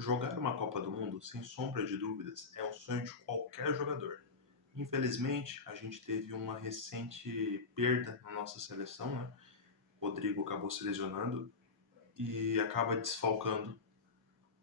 Jogar uma Copa do Mundo, sem sombra de dúvidas, é o sonho de qualquer jogador. Infelizmente, a gente teve uma recente perda na nossa seleção, né? O Rodrigo acabou se lesionando e acaba desfalcando,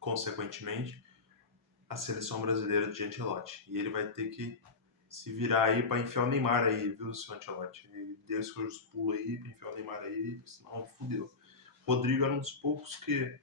consequentemente, a seleção brasileira de Ancelotti. E ele vai ter que se virar aí para enfiar o Neymar aí, viu, seu Ancelotti? Ele deu seus pulos aí para enfiar o Neymar aí, senão fudeu. Rodrigo era um dos poucos que,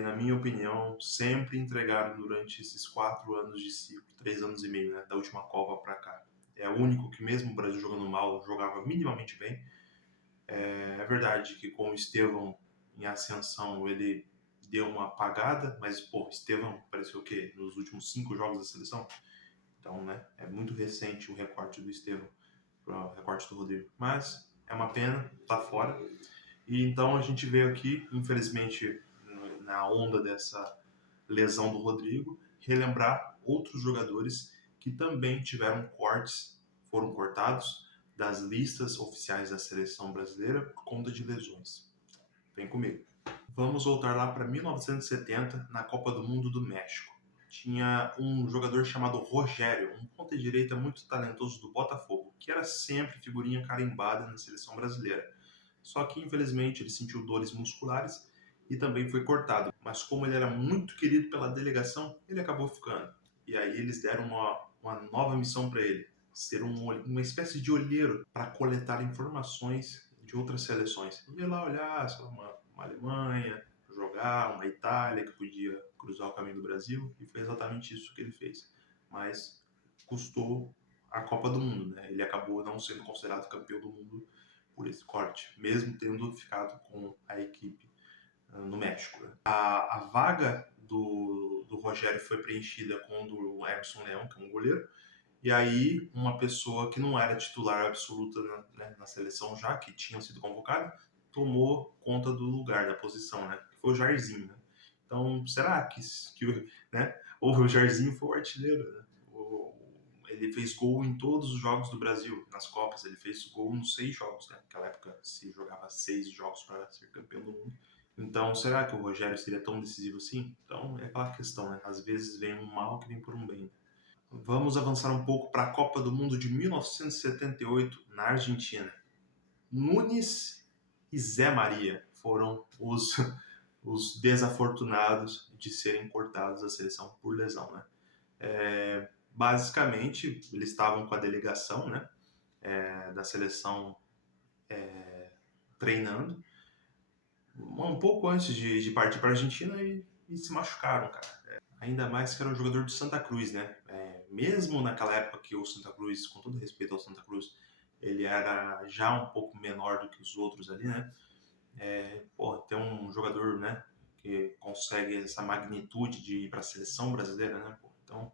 na minha opinião, sempre entregaram durante esses 4 anos de ciclo, 3 anos e meio, né, da última Copa para cá. É o único que, mesmo o Brasil jogando mal, jogava minimamente bem. É verdade que com o Estevão em ascensão ele deu uma apagada, mas, pô, Estevão apareceu o quê? Nos últimos 5 jogos da seleção? Então, né, é muito recente o recorte do Estevão para o recorte do Rodrigo. Mas é uma pena, tá fora. E então a gente veio aqui, infelizmente, na onda dessa lesão do Rodrigo, relembrar outros jogadores que também tiveram cortes, foram cortados das listas oficiais da seleção brasileira por conta de lesões. Vem comigo. Vamos voltar lá para 1970, na Copa do Mundo do México. Tinha um jogador chamado Rogério, um ponta-direita muito talentoso do Botafogo, que era sempre figurinha carimbada na seleção brasileira. Só que, infelizmente, ele sentiu dores musculares e também foi cortado. Mas como ele era muito querido pela delegação, ele acabou ficando. E aí eles deram uma nova missão para ele, ser uma espécie de olheiro para coletar informações de outras seleções. Ele ia lá olhar, sei lá, uma Alemanha, jogar, uma Itália que podia cruzar o caminho do Brasil, e foi exatamente isso que ele fez. Mas custou a Copa do Mundo, né? Ele acabou não sendo considerado campeão do mundo por esse corte, mesmo tendo ficado com a equipe no México. Né? A vaga do Rogério foi preenchida com o do Emerson Leão, que é um goleiro, e aí uma pessoa que não era titular absoluta na seleção já, que tinha sido convocada, tomou conta do lugar, da posição, né? Que foi o Jairzinho, né? Então, será que né? O Jairzinho foi o artilheiro, né? Ele fez gol em todos os jogos do Brasil, nas Copas. Ele fez gol nos 6 jogos, né? Naquela época se jogava 6 jogos para ser campeão do mundo. Então, será que o Rogério seria tão decisivo assim? Então, é aquela questão, né? Às vezes vem um mal que vem por um bem. Vamos avançar um pouco para a Copa do Mundo de 1978, na Argentina. Nunes e Zé Maria foram os desafortunados de serem cortados da seleção por lesão, né? Basicamente, eles estavam com a delegação, né, da seleção treinando, um pouco antes de partir para a Argentina e se machucaram, cara. Ainda mais que era um jogador de Santa Cruz, né? Mesmo naquela época que o Santa Cruz, com todo respeito ao Santa Cruz, ele era já um pouco menor do que os outros ali, né? Ter um jogador, né, que consegue essa magnitude de ir para a seleção brasileira, né? Então,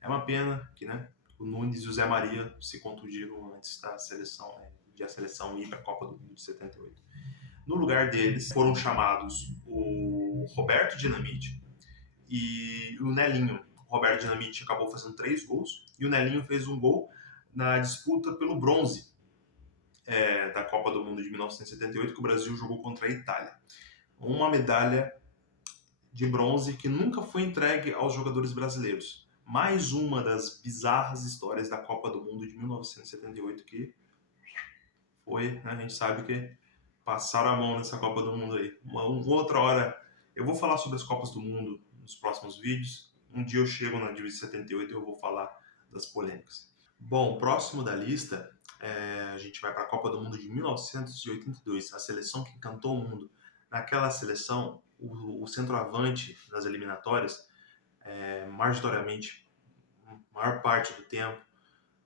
é uma pena que, né, o Nunes e o Zé Maria se contundiram antes da seleção, né, de a seleção ir para a Copa do Mundo de 78. No lugar deles foram chamados o Roberto Dinamite e o Nelinho. O Roberto Dinamite acabou fazendo 3 gols e o Nelinho fez um gol na disputa pelo bronze da Copa do Mundo de 1978, que o Brasil jogou contra a Itália. Uma medalha de bronze que nunca foi entregue aos jogadores brasileiros. Mais uma das bizarras histórias da Copa do Mundo de 1978 que foi, né, a gente sabe que passaram a mão nessa Copa do Mundo aí. Uma outra hora eu vou falar sobre as Copas do Mundo nos próximos vídeos. Um dia eu chego na de 78 e eu vou falar das polêmicas. Bom, próximo da lista, a gente vai para a Copa do Mundo de 1982, a seleção que encantou o mundo. Naquela seleção, o centroavante das eliminatórias, majoritariamente, a maior parte do tempo,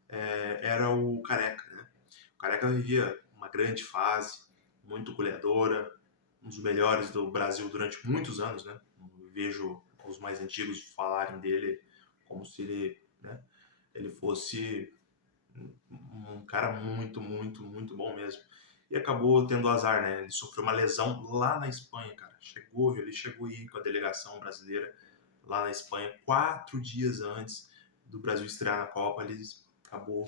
era o Careca. Né? O Careca vivia uma grande fase, muito goleadora, um dos melhores do Brasil durante muitos anos. Né? Eu vejo os mais antigos falarem dele como se ele fosse um cara muito, muito, muito bom mesmo. E acabou tendo azar, né? Ele sofreu uma lesão lá na Espanha, cara. Ele chegou aí com a delegação brasileira lá na Espanha 4 dias antes do Brasil estrear na Copa. Ele acabou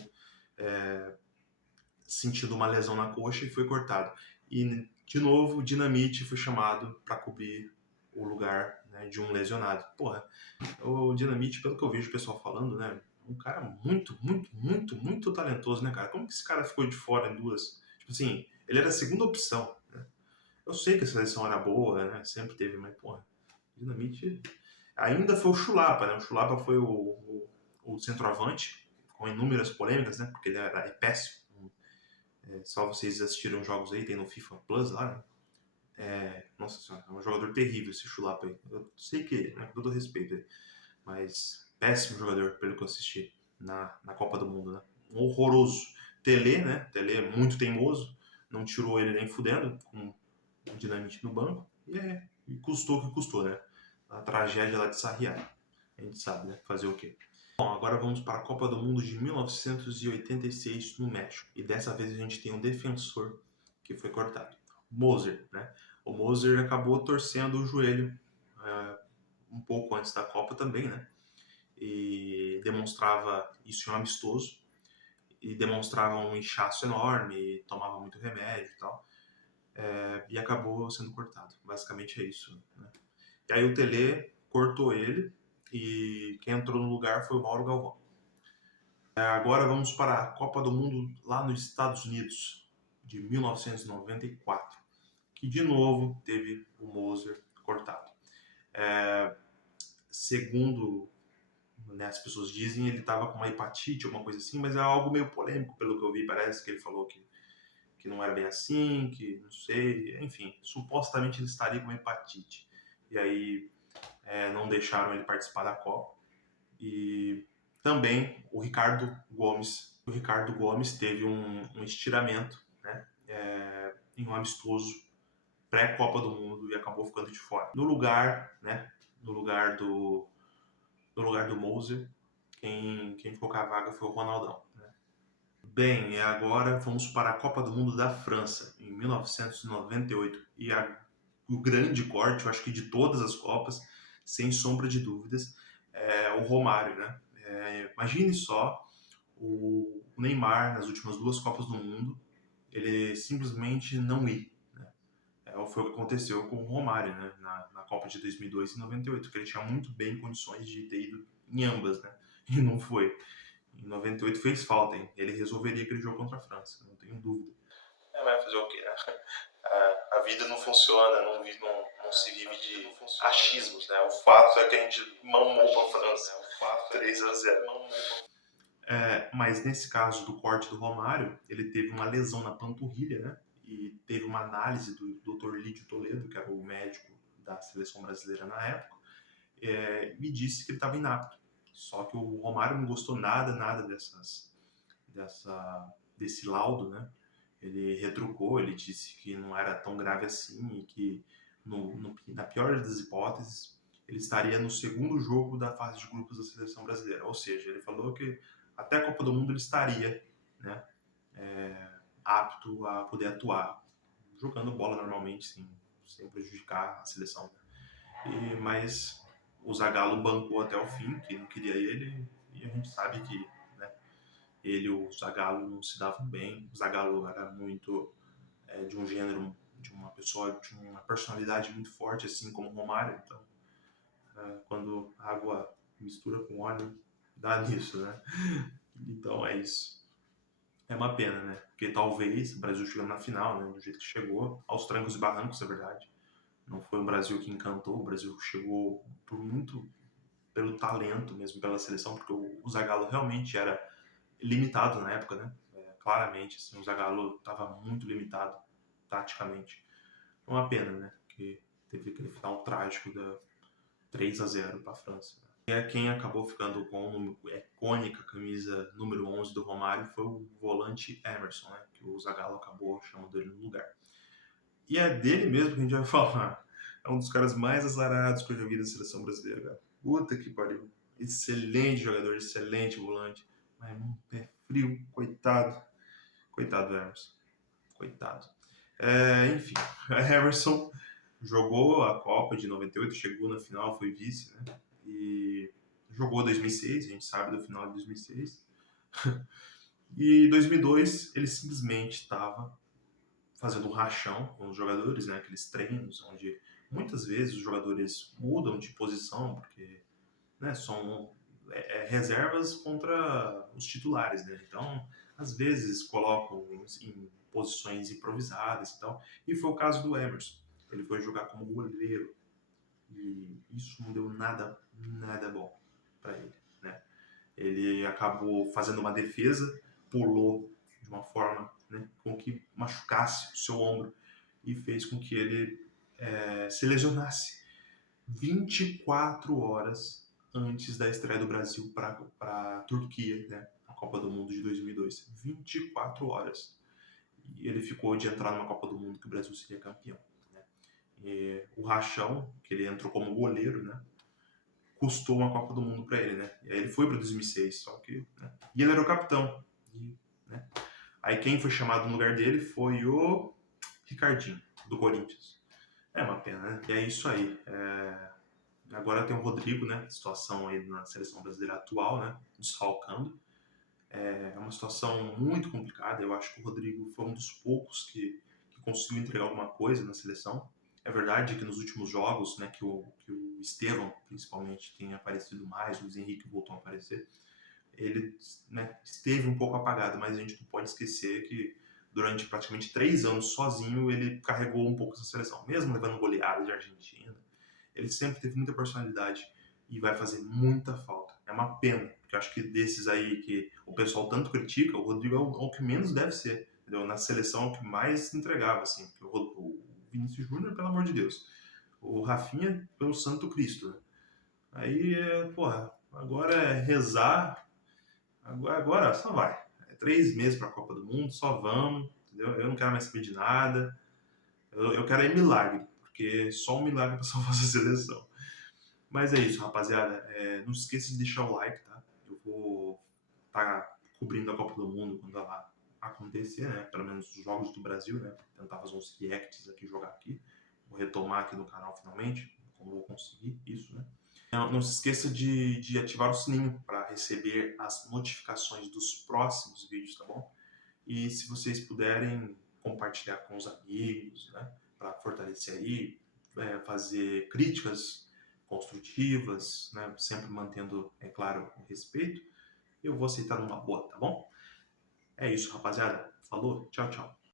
sentindo uma lesão na coxa e foi cortado. E, de novo, o Dinamite foi chamado para cobrir o lugar, né, de um lesionado. Porra, o Dinamite, pelo que eu vejo o pessoal falando, né, um cara muito talentoso, né, cara? Como que esse cara ficou de fora em duas? Tipo assim, ele era a segunda opção, né? Eu sei que a seleção era boa, né? Sempre teve, mas, porra, Dinamite. Ainda foi o Chulapa, né? O Chulapa foi o centroavante, com inúmeras polêmicas, né? Porque ele era péssimo. Só vocês assistiram jogos aí, tem no FIFA Plus lá, né? Nossa senhora, é um jogador terrível esse Chulapa aí. Eu sei que, né, com todo respeito aí, mas péssimo jogador, pelo que eu assisti na Copa do Mundo, né? Um horroroso. Tele, né? Tele é muito teimoso, não tirou ele nem fudendo, com um Dinamite no banco, e custou o que custou, né? A tragédia lá de Sarriá. A gente sabe, né? Fazer o quê? Bom, agora vamos para a Copa do Mundo de 1986 no México. E dessa vez a gente tem um defensor que foi cortado. Moser, né? O Moser acabou torcendo o joelho um pouco antes da Copa também, né? E demonstrava isso em um amistoso. E demonstrava um inchaço enorme, tomava muito remédio e tal. E acabou sendo cortado. Basicamente é isso, né? E aí o Tele cortou ele e quem entrou no lugar foi o Mauro Galvão. Agora vamos para a Copa do Mundo lá nos Estados Unidos, de 1994, que de novo teve o Moser cortado. Segundo, né, as pessoas dizem, ele estava com uma hepatite, alguma coisa assim, mas é algo meio polêmico, pelo que eu vi, parece que ele falou que não era bem assim, que não sei, enfim, supostamente ele estaria com uma hepatite. E aí não deixaram ele participar da Copa. E também o Ricardo Gomes teve um estiramento, né, em um amistoso pré-Copa do Mundo e acabou ficando de fora. No lugar, né, no lugar do Moser, quem ficou com a vaga foi o Ronaldão. Né? Bem, e agora vamos para a Copa do Mundo da França, em 1998. O grande corte, eu acho que de todas as Copas, sem sombra de dúvidas, é o Romário, né? Imagine só o Neymar nas últimas duas Copas do Mundo, ele simplesmente não ir. Né? Foi o que aconteceu com o Romário, né? na Copa de 2002 e 98, que ele tinha muito bem condições de ter ido em ambas, né? E não foi. Em 98 fez falta, hein? Ele resolveria aquele jogo contra a França, não tenho dúvida. Vai fazer o quê, né? A vida não funciona, não se vive de achismos, né? O fato é que a gente mamou pra França, 3-0. Mas nesse caso do corte do Romário, ele teve uma lesão na panturrilha, né? E teve uma análise do Dr. Lídio Toledo, que era o médico da seleção brasileira na época, e disse que ele estava inapto. Só que o Romário não gostou nada desse laudo, né? Ele retrucou, ele disse que não era tão grave assim e que, na pior das hipóteses, ele estaria no segundo jogo da fase de grupos da seleção brasileira. Ou seja, ele falou que até a Copa do Mundo ele estaria, né, apto a poder atuar, jogando bola normalmente, sem prejudicar a seleção. Mas o Zagallo bancou até o fim, que não queria ele, e a gente sabe que, né, ele e o Zagallo não se davam bem. O Zagallo era muito de um gênero, de uma pessoa, de uma personalidade muito forte, assim como o Romário. Então, quando a água mistura com óleo, dá nisso, né? Então é isso. É uma pena, né? Porque talvez o Brasil chegando na final, né? Do jeito que chegou, aos trancos e barrancos, é verdade. Não foi um Brasil que encantou, o Brasil chegou por muito pelo talento mesmo, pela seleção, porque o Zagallo realmente era limitado na época, né? Claramente, assim, o Zagallo estava muito limitado taticamente. É uma pena, né? Porque teve aquele final trágico da 3-0 para a França. E quem acabou ficando com a icônica camisa número 11 do Romário foi o volante Emerson, né? Que o Zagallo acabou chamando ele no lugar. E é dele mesmo que a gente vai falar. É um dos caras mais azarados que eu já vi da seleção brasileira, cara. Puta que pariu. Excelente jogador, excelente volante. Mas um pé frio, coitado. Coitado do Emerson. Coitado. Enfim, a Emerson jogou a Copa de 98, chegou na final, foi vice, né? E jogou 2006, a gente sabe do final de 2006. E em 2002 ele simplesmente estava fazendo um rachão com os jogadores, né? Aqueles treinos onde muitas vezes os jogadores mudam de posição, porque, né, são reservas contra os titulares, né? Então, às vezes colocam em posições improvisadas e tal. E foi o caso do Emerson. Ele foi jogar como goleiro e isso não deu nada bom para ele, né? Ele acabou fazendo uma defesa, pulou de uma forma, né, com que machucasse o seu ombro e fez com que ele se lesionasse 24 horas antes da estreia do Brasil para a Turquia, né, a Copa do Mundo de 2002. 24 horas. E ele ficou de entrar numa Copa do Mundo que o Brasil seria campeão. Né? E o Rachão, que ele entrou como goleiro, né, custou uma Copa do Mundo para ele, né? E aí ele foi para 2006, só que, né? E ele era o capitão. E, né? Aí quem foi chamado no lugar dele foi o Ricardinho, do Corinthians. É uma pena, né? E é isso aí. Agora tem o Rodrigo, né? Situação aí na seleção brasileira atual, né? Desfalcando. É uma situação muito complicada. Eu acho que o Rodrigo foi um dos poucos que conseguiu entregar alguma coisa na seleção. É verdade que nos últimos jogos, né, que o Estevão, principalmente, tem aparecido mais, o Luiz Henrique voltou a aparecer, ele, né, esteve um pouco apagado, mas a gente não pode esquecer que durante praticamente 3 anos sozinho ele carregou um pouco essa seleção, mesmo levando goleada de Argentina. Ele sempre teve muita personalidade e vai fazer muita falta. É uma pena, porque eu acho que desses aí que o pessoal tanto critica, o Rodrigo é o que menos deve ser. Entendeu? Na seleção é o que mais entregava, assim. Porque o Vinícius Júnior, pelo amor de Deus. O Rafinha, pelo Santo Cristo. Né? Aí, porra, agora é rezar. Agora só vai. 3 meses para a Copa do Mundo, só vamos. Entendeu? Eu não quero mais saber de nada. Eu quero é milagre, porque só um milagre para salvar essa seleção. Mas é isso, rapaziada. Não se esqueça de deixar o like, tá? Eu vou estar cobrindo a Copa do Mundo quando ela acontecer, né? Pelo menos os jogos do Brasil, né? Tentar fazer uns reacts aqui, jogar aqui. Vou retomar aqui no canal finalmente, como eu vou conseguir isso, né? Não se esqueça de ativar o sininho para receber as notificações dos próximos vídeos, tá bom? E se vocês puderem compartilhar com os amigos, né? Para fortalecer aí, fazer críticas construtivas, né? Sempre mantendo, é claro, o respeito, eu vou aceitar numa boa, tá bom? É isso, rapaziada. Falou, tchau, tchau.